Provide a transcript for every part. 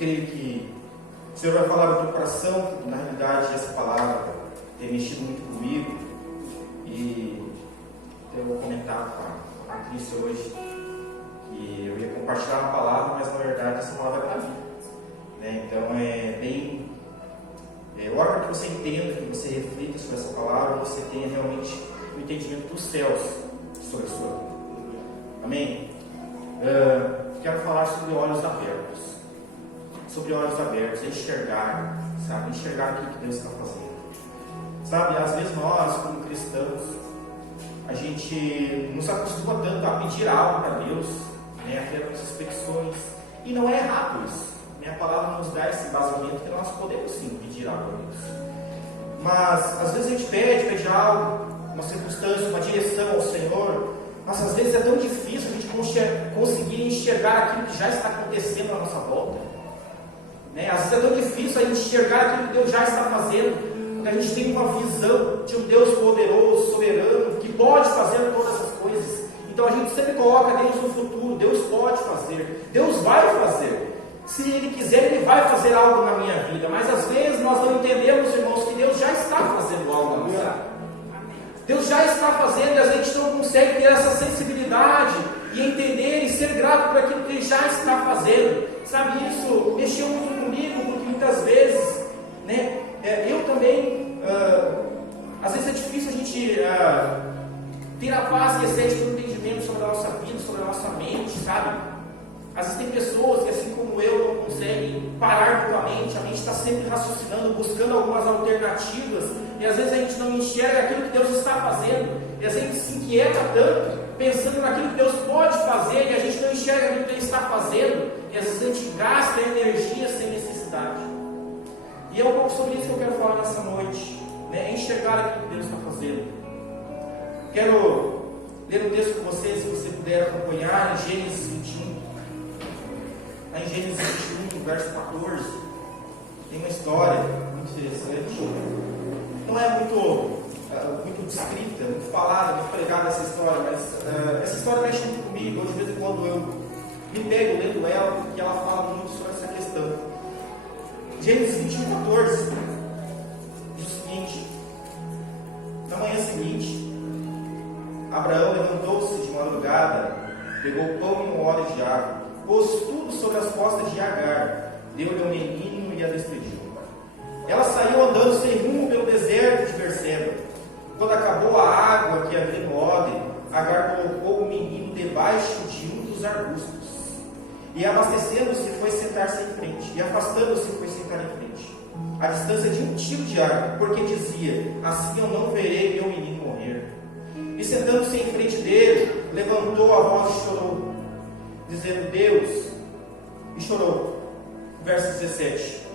creio que o Senhor vai falar no teu coração. Na realidade, essa palavra tem mexido muito comigo, e eu vou comentar com a Patrícia hoje que eu ia compartilhar uma palavra, mas na verdade essa palavra é para mim, né? Então eu oro para que você entenda, que você reflita sobre essa palavra, você tenha realmente o entendimento dos céus sobre a sua vida. Amém? Quero falar sobre olhos abertos. Sobre olhos abertos, enxergar, sabe? Enxergar aquilo que Deus está fazendo. Sabe, às vezes nós, como cristãos, a gente nos acostuma tanto a pedir algo para Deus, né? A ter nossas petições. E não é errado isso. A palavra nos dá esse embasamento que nós podemos sim pedir algo a Deus. Mas às vezes a gente pede algo, uma circunstância, uma direção ao Senhor, mas às vezes é tão difícil a gente conseguir enxergar aquilo que já está acontecendo à nossa volta, né? Às vezes é tão difícil a gente enxergar aquilo que Deus já está fazendo, porque a gente tem uma visão de um Deus poderoso, soberano, que pode fazer todas essas coisas. Então a gente sempre coloca Deus no futuro. Deus pode fazer, Deus vai fazer. Se Ele quiser, Ele vai fazer algo na minha vida. Mas às vezes nós não entendemos, irmãos, que Deus já está fazendo algo na nossa vida. Deus já está fazendo, e a gente não consegue ter essa sensibilidade e entender e ser grato por aquilo que Ele já está fazendo. Sabe, isso mexeu muito comigo, porque muitas vezes, né, eu também, às vezes é difícil a gente ter a paz que excede todo entendimento sobre a nossa vida, sobre a nossa mente, sabe? Às vezes tem pessoas que, assim como eu, não conseguem parar muito a mente está sempre raciocinando, buscando algumas alternativas, e às vezes a gente não enxerga aquilo que Deus está fazendo, e às vezes a gente se inquieta tanto, pensando naquilo que Deus pode fazer, e a gente não enxerga aquilo que Ele está fazendo, e às vezes a gente gasta energia sem necessidade. E é um pouco sobre isso que eu quero falar nessa noite, né? Enxergar aquilo que Deus está fazendo. Quero ler um texto com vocês, se você puder acompanhar, em Gênesis 21. Em Gênesis 21, verso 14, tem uma história muito interessante. Não é muito descrita, muito falada, muito pregada essa história, mas essa história mexe muito comigo. De vez em quando eu me pego lendo ela, porque ela fala muito sobre essa questão. Gênesis 21, 14 diz o seguinte: na manhã seguinte, Abraão levantou-se de madrugada, pegou pão e um óleo de água, pôs tudo sobre as costas de Agar, deu-lhe ao menino e a despediu. Ela saiu andando sem rumo pelo deserto de Berseba. Quando acabou a água que havia no odre, Agar colocou o menino debaixo de um dos arbustos, e abastecendo-se foi sentar-se em frente, e afastando-se foi sentar em frente, a distância de um tiro de arco, porque dizia: assim eu não verei meu menino morrer. E sentando-se em frente dele, levantou a voz e chorou, dizendo: Deus, e chorou. Verso 17: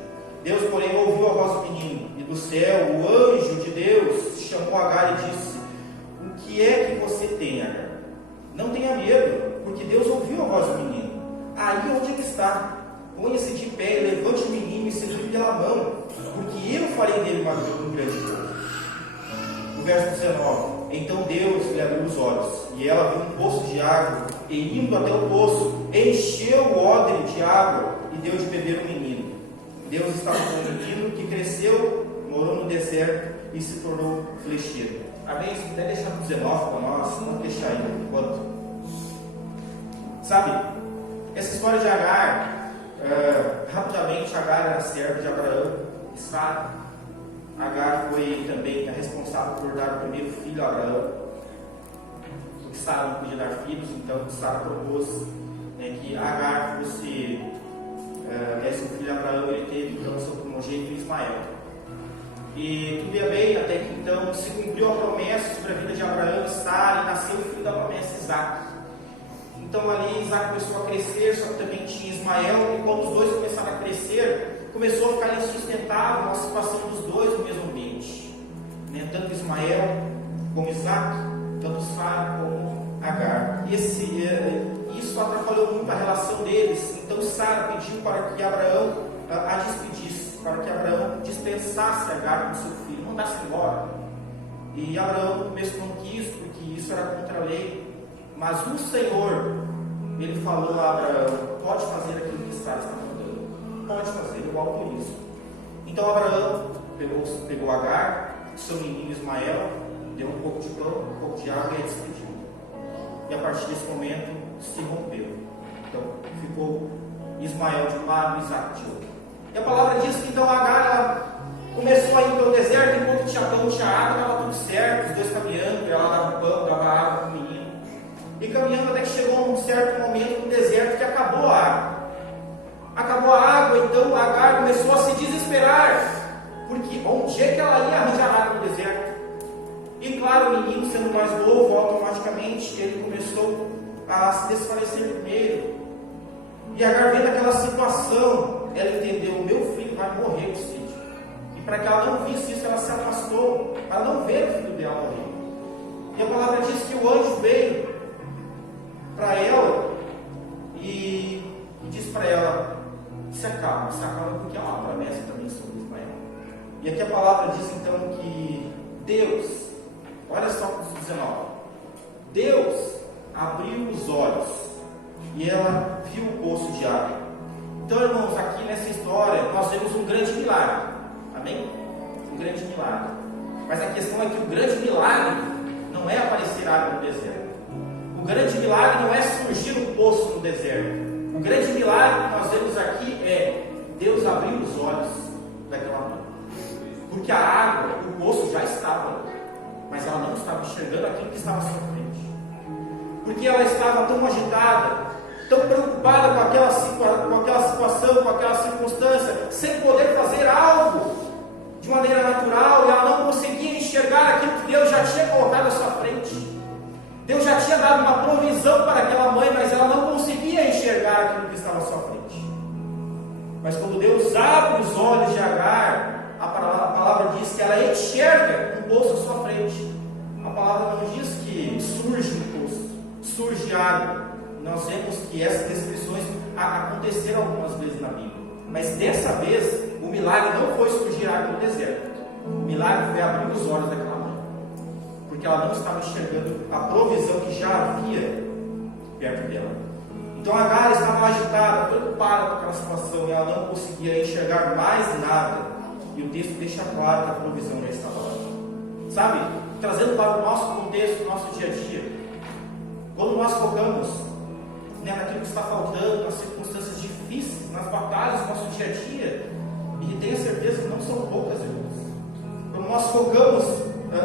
Deus, porém, ouviu a voz do menino, e do céu o anjo de Deus chamou Agar e disse: o que é que você tem, Agar? Não tenha medo, porque Deus ouviu a voz do menino. Aí onde ele está, ponha-se de pé e levante o menino e segure pela mão, porque eu farei dele um grande povo. No verso 19: então Deus lhe abriu os olhos, e ela viu um poço de água, e indo até o poço, encheu o odre de água e deu de beber o menino. Deus estava com o menino, que cresceu, morou no deserto e se tornou flecheiro. Amém? Se puder deixar no 19 para nós, vamos deixar aí por enquanto. Sabe, essa história de Agar, rapidamente, Agar era serva de Abraão e Sara. Agar foi também a responsável por dar o primeiro filho a Abraão, porque Sara não podia dar filhos, então Sara propôs, né, que Agar fosse o filho de Abraão. Ele teve então seu primogênito Ismael. E tudo ia bem até que então se cumpriu a promessa sobre a vida de Abraão e Sara, e nasceu o filho da promessa, Isaac. Então ali Isaac começou a crescer, só que também tinha Ismael, e quando os dois começaram a crescer, começou a ficar insustentável a situação dos dois no mesmo ambiente, né? Tanto Ismael como Isaac, tanto Sara como Agar. E isso atrapalhou muito a relação deles. Então Sara pediu para que Abraão a despedisse, para que Abraão dispensasse Agar com seu filho, mandasse embora. E Abraão no começo não quis, porque isso era contra a lei. Mas o Senhor, Ele falou a Abraão: pode fazer aquilo que Sara está mandando. pode fazer, eu autorizo. Então Abraão pegou Agar, seu menino Ismael, deu um pouco de pão, um pouco de água e a despediu. E a partir desse momento se rompeu. Então ficou Ismael de um lado e Isaac de outro. E a palavra diz que então Agar ela começou a ir pelo deserto, enquanto tinha pão, tinha água, estava tudo certo, os dois caminhando, ela dava pão, dava água para o menino. E caminhando até que chegou a um certo momento no deserto que acabou a água. Acabou a água, então Agar começou a se desesperar, porque onde é que ela ia arranjar água no deserto? E claro, o menino, sendo mais novo, automaticamente ele começou a se desfalecer primeiro. E Agar, vendo aquela situação, ela entendeu: meu filho vai morrer de sede. E para que ela não visse isso, ela se afastou, para não ver o filho dela morrer. E a palavra diz que o anjo veio para ela e disse para ela: se acalma porque há uma promessa também sobre Ismael. E aqui a palavra diz então que Deus, olha só o verso 19, Deus abriu os olhos e ela viu o poço de água. Então, irmãos, aqui nessa história nós vemos um grande milagre, amém? Um grande milagre. Mas a questão é que o grande milagre não é aparecer água no deserto. O grande milagre não é surgir um poço no deserto. O grande milagre que nós vemos aqui é Deus abrir os olhos daquela mãe. Porque a água, o poço já estava, mas ela não estava enxergando aquilo que estava à sua frente. Porque ela estava tão agitada, tão preocupada com aquela situação, com aquela circunstância, sem poder fazer algo de maneira natural, e ela não conseguia enxergar aquilo que Deus já tinha colocado à sua frente. Deus já tinha dado uma provisão para aquela mãe, mas ela não conseguia enxergar aquilo que estava à sua frente. Mas quando Deus abre os olhos de Agar, a palavra diz que ela enxerga um poço à sua frente. A palavra não diz que surge um poço, surge água. Nós vemos que essas descrições aconteceram algumas vezes na Bíblia. Mas dessa vez, o milagre não foi surgir água no deserto. O milagre foi abrir os olhos daquela mãe. Porque ela não estava enxergando a provisão que já havia perto dela. Então Agar estava agitada, preocupada com aquela situação, e ela não conseguia enxergar mais nada. E o texto deixa claro que a provisão já estava lá. Sabe, trazendo para o nosso contexto, o nosso dia a dia, quando nós focamos naquilo que está faltando, nas circunstâncias difíceis, nas batalhas do nosso dia a dia, e tenha certeza que não são poucas, irmãos. Quando nós focamos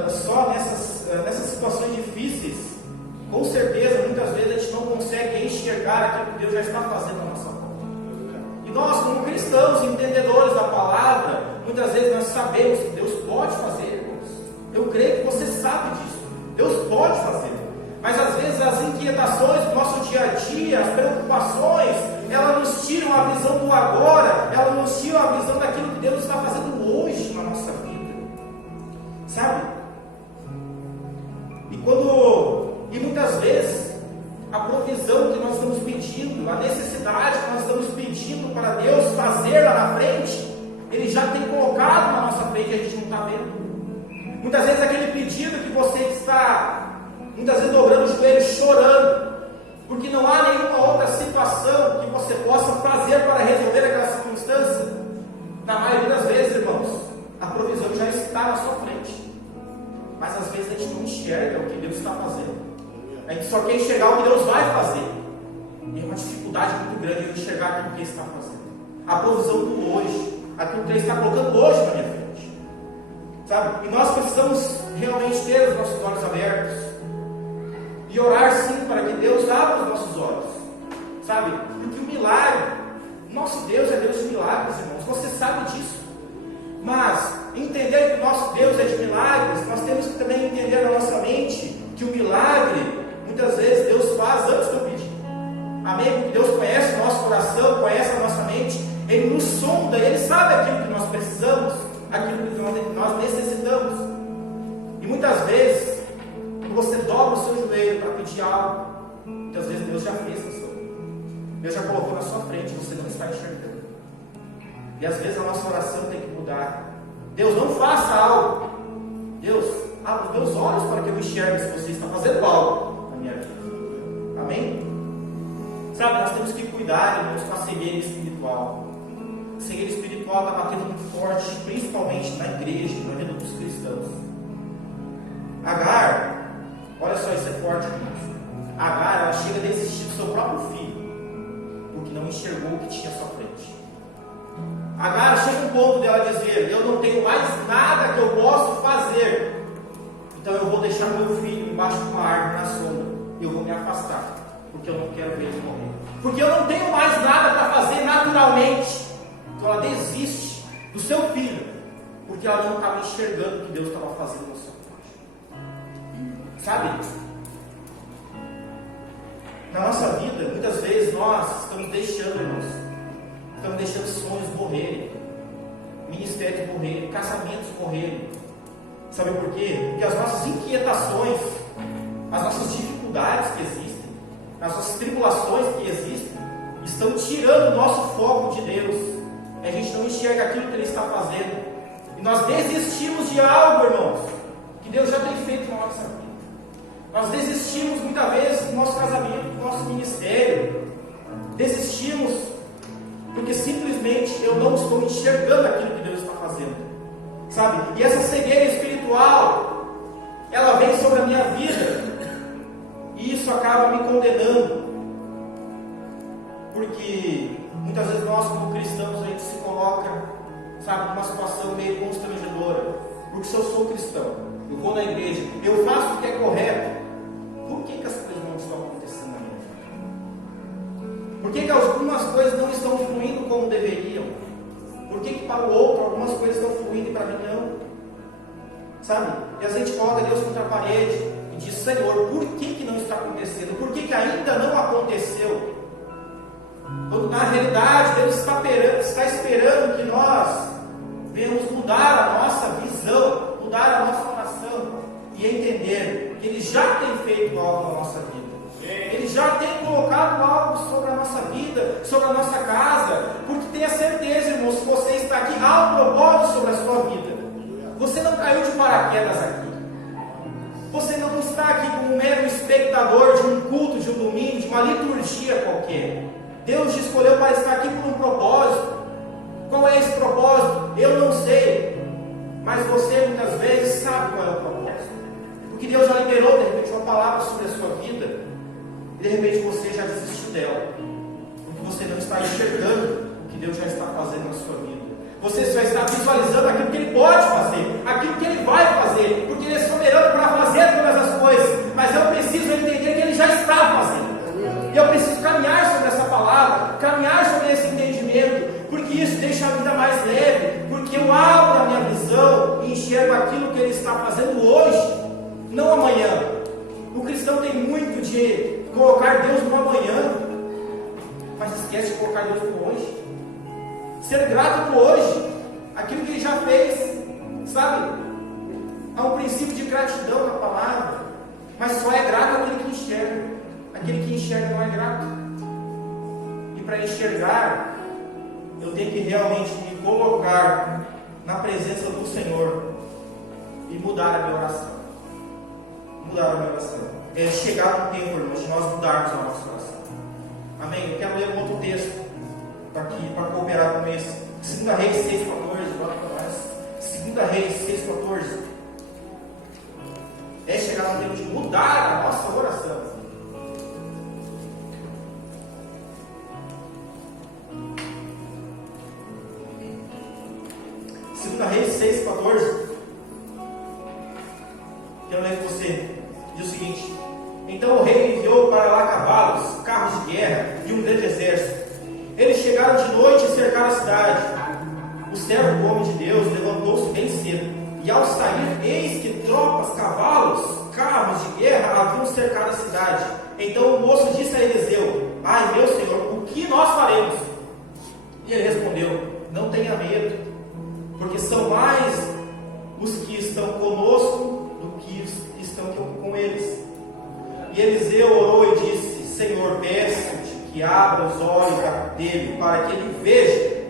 só nessas situações difíceis, com certeza, muitas vezes a gente não consegue enxergar aquilo que Deus já está fazendo na nossa volta. E nós, como cristãos, entendedores da palavra, muitas vezes nós sabemos que Deus pode fazer, irmãos. Eu creio que você sabe disso. Deus pode fazer. Mas às vezes as inquietações do nosso dia a dia, as preocupações, elas nos tiram a visão do agora, elas nos tiram a visão daquilo que Deus está fazendo hoje na nossa vida. Sabe? E muitas vezes a provisão que nós estamos pedindo, a necessidade que nós estamos pedindo para Deus fazer lá na frente, Ele já tem colocado na nossa frente e a gente não está vendo. Muitas vezes aquele pedido que você está, muitas vezes dobrando os joelhos, chorando, porque não há nenhuma outra situação que você possa fazer para resolver aquela circunstância. Na maioria das vezes, irmãos, a provisão já está na sua frente. Mas às vezes a gente não enxerga o que Deus está fazendo. A gente só quer enxergar o que Deus vai fazer. E é uma dificuldade muito grande de enxergar aquilo que Ele está fazendo. A provisão do hoje, aquilo que Ele está colocando hoje na minha frente. Sabe? E nós precisamos realmente ter os nossos olhos abertos. E orar sim para que Deus abra os nossos olhos. Sabe? Porque o milagre, nosso Deus é Deus de milagres, irmãos. Você sabe disso. Mas entender que o nosso Deus é de milagres, nós temos que também entender na nossa mente que o milagre, muitas vezes, Deus faz antes do pedido. Amém? Porque Deus conhece o nosso coração, conhece a nossa mente, Ele nos sonda, Ele sabe aquilo que nós precisamos, aquilo que nós necessitamos. E muitas vezes, quando você dobra o seu joelho para pedir algo, muitas vezes Deus já fez na sua vida. Deus já colocou na sua frente, você não está enxergando. E às vezes a nossa oração tem que mudar. Deus, não faça algo. Deus, abra os meus olhos para que eu enxergue se você está fazendo algo na minha vida. Amém? Sabe, nós temos que cuidar, irmãos, com a cegueira espiritual. cegueira espiritual está batendo muito forte, principalmente na igreja, na vida dos cristãos. Agar, olha só, isso é forte, irmãos. Agar, ela chega a desistir do seu próprio filho, porque não enxergou o que tinha à sua frente. Agar chega um ponto dela dizer: eu não tenho mais nada que eu posso fazer, então eu vou deixar meu filho embaixo de uma árvore na sombra, e eu vou me afastar, porque eu não quero ver ele morrer, porque eu não tenho mais nada para fazer naturalmente. Então ela desiste do seu filho, porque ela não estava enxergando o que Deus estava fazendo no seu filho. Sabe? Na nossa vida, muitas vezes nós estamos deixando, irmãos, estamos deixando sonhos morrerem, ministérios morrerem, casamentos morrerem. Sabe por quê? Porque as nossas inquietações, as nossas dificuldades que existem, as nossas tribulações que existem, estão tirando o nosso foco de Deus. A gente não enxerga aquilo que Ele está fazendo, e nós desistimos de algo, irmãos, que Deus já tem feito na nossa vida. Nós desistimos muitas vezes do nosso casamento, do nosso ministério. Desistimos porque simplesmente eu não estou enxergando aquilo que Deus está fazendo, sabe? E essa cegueira espiritual, ela vem sobre a minha vida, e isso acaba me condenando, porque muitas vezes nós, como cristãos, a gente se coloca, sabe, numa situação meio constrangedora. Porque se eu sou cristão, eu vou na igreja, eu faço o que é correto, por que as coisas não estão acontecendo na minha vida? Por que algumas coisas não estão fluindo como deveriam? Por que para o outro algumas coisas estão fluindo e para mim não? Sabe? E a gente coloca Deus contra a parede e diz: Senhor, por que não está acontecendo? Por que ainda não aconteceu? Quando na realidade Deus está esperando que nós venhamos mudar a nossa visão, mudar a nossa oração e entender que Ele já tem feito algo na nossa vida. Ele já tem colocado algo sobre a nossa vida, sobre a nossa casa, porque tenha certeza, irmãos, que você está aqui, há um propósito sobre a sua vida. Você não caiu de paraquedas aqui. Você não está aqui como um mero espectador de um culto, de um domingo, de uma liturgia qualquer. Deus te escolheu para estar aqui por um propósito. Qual é esse propósito? Eu não sei, mas você muitas vezes sabe qual é o propósito, porque Deus já liberou de repente uma palavra sobre a sua vida, e de repente você já desistiu dela, porque você não está enxergando o que Deus já está fazendo na sua vida. Você só está visualizando aquilo que Ele pode fazer, aquilo que Ele vai fazer, porque Ele é soberano para fazer todas as coisas, mas eu preciso entender que Ele já está fazendo. E eu preciso caminhar sobre essa palavra, caminhar sobre esse entendimento, porque isso deixa a vida mais leve, porque eu abro a minha visão e enxergo aquilo que Ele está fazendo hoje, não amanhã. O cristão tem muito de colocar Deus no amanhã, mas esquece de colocar Deus no hoje. Ser grato no hoje, aquilo que Ele já fez, sabe? Há um princípio de gratidão na palavra, mas só é grato aquele que enxerga. Aquele que enxerga não é grato. E para enxergar, eu tenho que realmente me colocar na presença do Senhor e mudar a minha oração. Mudar a minha oração. É chegar no tempo, irmãos, de nós mudarmos a nossa oração. Amém? Eu quero ler um outro texto aqui para cooperar com esse. 2 Reis 6,14. Bora para nós. 2 Reis 6,14. É chegar no tempo de mudar a nossa oração. Reis 6,14. Quero ler com você. Diz o seguinte: então o rei enviou para lá cavalos, carros de guerra e um grande exército. Eles chegaram de noite e cercaram a cidade. O servo do homem de Deus levantou-se bem cedo, e ao sair, eis que tropas, cavalos, carros de guerra haviam cercado a cidade. Então o moço disse a Eliseu: ai meu senhor, o que nós faremos? E ele respondeu: não tenha medo, porque são mais os que estão conosco do que estão com eles. E Eliseu orou e disse: Senhor, peço-te que abra os olhos dele, para que ele veja.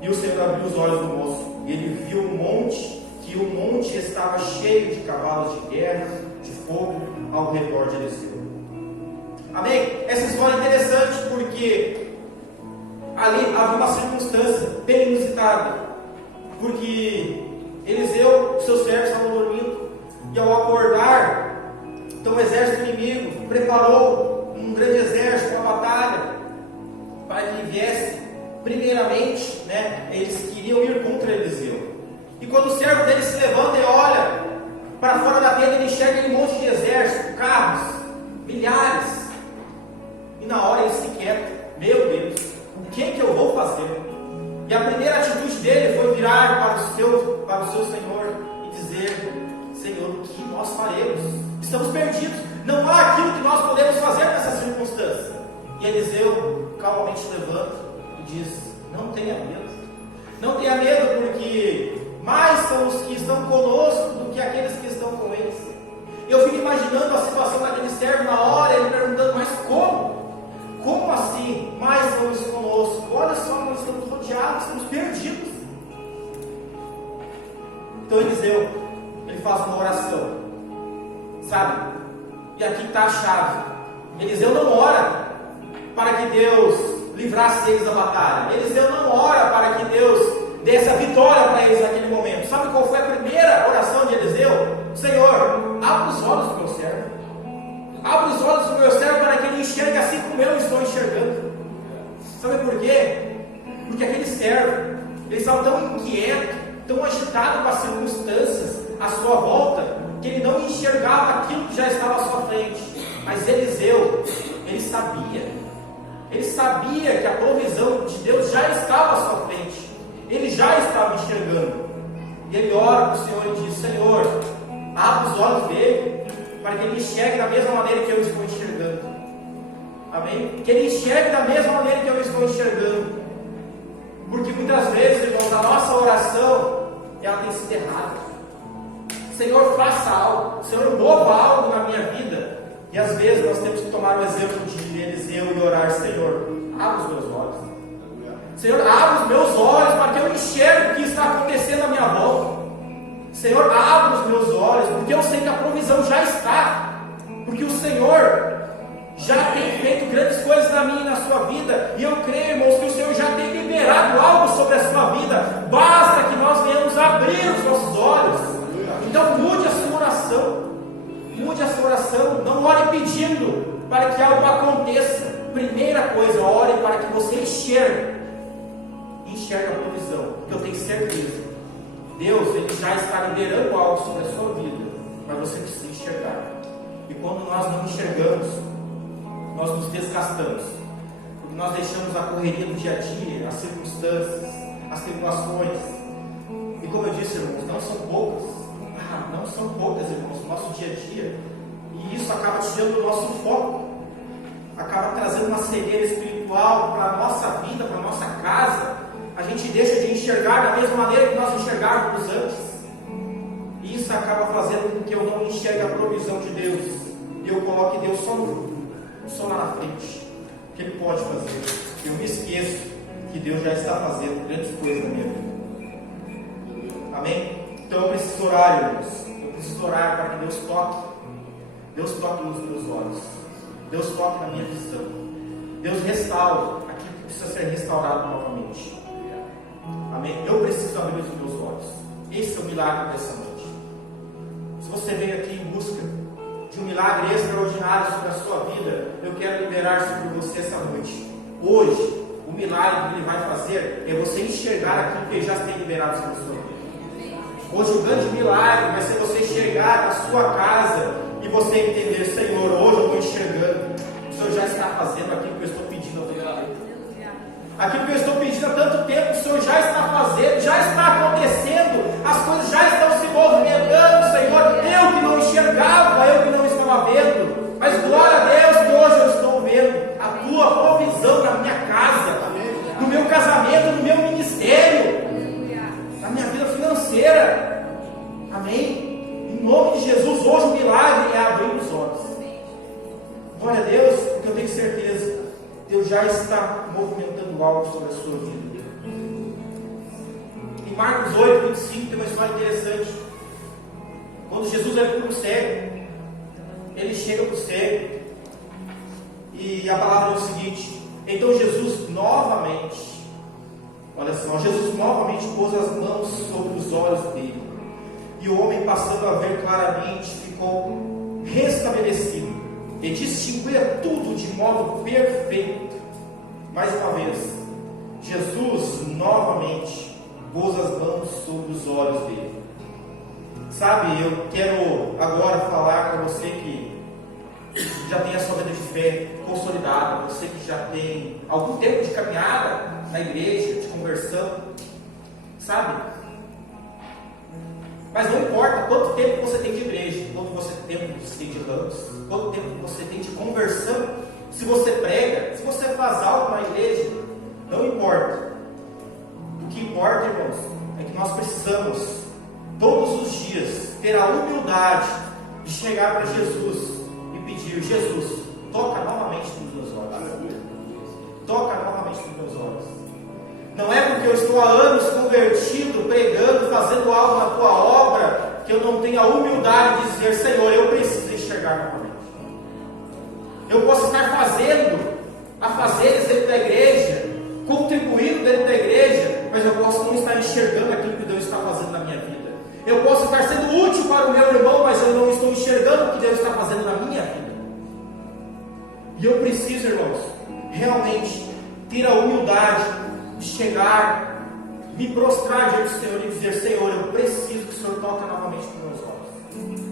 E o Senhor abriu os olhos do moço, e ele viu que o monte estava cheio de cavalos de guerra, de fogo, ao redor de Eliseu. Amém? Essa história é interessante porque ali havia uma circunstância bem inusitada, porque Eliseu, seus servos estavam dormindo, e ao acordar, então o exército inimigo preparou um grande exército, uma batalha, para que viesse, primeiramente, eles queriam ir contra Eliseu. E quando o servo dele se levanta e olha para fora da tenda, ele enxerga aquele monte de exército, carros, milhares, e na hora ele se quieta. Meu Deus, o que é que eu vou fazer? E a primeira atitude dele foi virar para o seu Senhor e dizer: Senhor, o que nós faremos? Estamos perdidos, não há aquilo que nós podemos fazer nessa circunstância. E Eliseu calmamente levanta e diz: não tenha medo, não tenha medo, porque mais são os que estão conosco do que aqueles que estão com eles. Eu fico imaginando a situação daquele servo na hora, ele perguntando: mas como? Como assim? Mais são os conosco? Olha só, nós estamos rodeados, estamos perdidos. Então Eliseu, ele faz uma oração, sabe? E aqui está a chave. Eliseu não ora para que Deus livrasse eles da batalha. Eliseu não ora para que Deus desse a vitória para eles naquele momento. Sabe qual foi a primeira oração de Eliseu? Senhor, abre os olhos do meu servo. Abre os olhos do meu servo para que ele enxergue assim como eu estou enxergando. Sabe por quê? Porque aquele servo, ele estava tão inquieto, tão agitado com as circunstâncias à sua volta, que ele não enxergava aquilo que já estava à sua frente. Mas Eliseu, ele sabia que a provisão de Deus já estava à sua frente. Ele já estava enxergando. E ele ora para o Senhor e diz: Senhor, abre os olhos dele, para que ele enxergue da mesma maneira que eu estou enxergando. Amém? Que ele enxergue da mesma maneira que eu estou enxergando. Porque muitas vezes, irmãos, a nossa oração, ela tem sido errada. Senhor, faça algo. Senhor, mova algo na minha vida. E às vezes nós temos que tomar o exemplo de Eliseu e orar: Senhor, abre os meus olhos. Senhor, abre os meus olhos para que eu enxergue o que está acontecendo à minha volta. Senhor, abre os meus olhos, porque eu sei que a provisão já está. Porque o Senhor já tem feito grandes coisas na minha e na sua vida. E eu creio, irmãos, que o Senhor já tem liberado algo sobre a sua vida. Basta que nós venhamos abrir os nossos olhos. Então mude a sua oração. Mude a sua oração. Não ore pedindo para que algo aconteça. Primeira coisa, ore para que você enxergue a provisão. Porque eu tenho certeza, Deus, ele já está liberando algo sobre a sua vida, mas você precisa enxergar. E quando nós não enxergamos, nós nos desgastamos, porque nós deixamos a correria do dia a dia, as circunstâncias, as tribulações. E como eu disse, irmãos, não são poucas, irmãos, no nosso dia a dia. E isso acaba tirando o nosso foco, acaba trazendo uma cegueira espiritual para a nossa vida, para a nossa casa. A gente deixa de enxergar da mesma maneira que nós enxergávamos antes. E isso acaba fazendo com que eu não enxergue a provisão de Deus. E eu coloque Deus só lá na frente. O que Ele pode fazer. Eu me esqueço que Deus já está fazendo grandes coisas na minha vida. Amém? Então eu preciso orar, irmãos. Eu preciso orar para que Deus toque. Deus toque nos meus olhos. Deus toque na minha visão. Deus restaure aquilo que precisa ser restaurado novamente. Amém? Eu preciso abrir os meus olhos. Esse é o milagre dessa noite. Se você veio aqui em busca de um milagre extraordinário sobre a sua vida, eu quero liberar sobre você essa noite. Hoje, o milagre que Ele vai fazer é você enxergar aquilo que Ele já tem liberado sobre a sua vida. Hoje o grande milagre vai ser você chegar na sua casa e você entender: Senhor, hoje eu estou enxergando. O Senhor já está fazendo aquilo que eu estou pedindo ao teu Deus. Aquilo que eu estou pedindo há tanto tempo, o Senhor já está fazendo, já está acontecendo, as coisas já estão se movimentando, Senhor. Eu que não enxergava, eu que não estava vendo, mas glória a Deus que hoje eu estou vendo a tua provisão na minha casa, no meu casamento, no meu ministério, na minha vida financeira. Amém? Em nome de Jesus, hoje o milagre é abrir os olhos. Glória a Deus, porque eu tenho certeza, Deus já está movimentando algo sobre a sua vida. Em Marcos 8, 25 tem uma história interessante. Quando Jesus era para o cego, ele chega para o cego e a palavra é o seguinte: Então Jesus novamente, olha só, Jesus novamente pôs as mãos sobre os olhos dele. E o homem, passando a ver claramente, ficou restabelecido e distinguia tudo de modo perfeito. Mais uma vez, Jesus novamente pôs as mãos sobre os olhos dele. Sabe, eu quero agora falar para você que já tem a sua vida de fé consolidada, você que já tem algum tempo de caminhada na igreja, de conversão, sabe? Mas não importa quanto tempo você tem de igreja, quanto tempo você tem de ramos, quanto tempo você tem de conversão, se você prega, se você faz algo na igreja, não importa. O que importa, irmãos, é que nós precisamos todos os dias ter a humildade de chegar para Jesus e pedir: Jesus, toca novamente nos meus olhos. Toca novamente nos meus olhos. Não é porque eu estou há anos convertido, pregando, fazendo algo na tua obra, que eu não tenho a humildade de dizer: Senhor, eu preciso enxergar novamente. Eu posso estar fazendo afazeres dentro da igreja, contribuindo dentro da igreja, mas eu posso não estar enxergando aquilo que Deus está fazendo na minha vida. Eu posso estar sendo útil para o meu irmão, mas eu não estou enxergando o que Deus está fazendo na minha vida. E eu preciso, irmãos, realmente ter a humildade de chegar, me prostrar diante do Senhor e dizer: Senhor, eu preciso que o Senhor toque novamente nos meus olhos.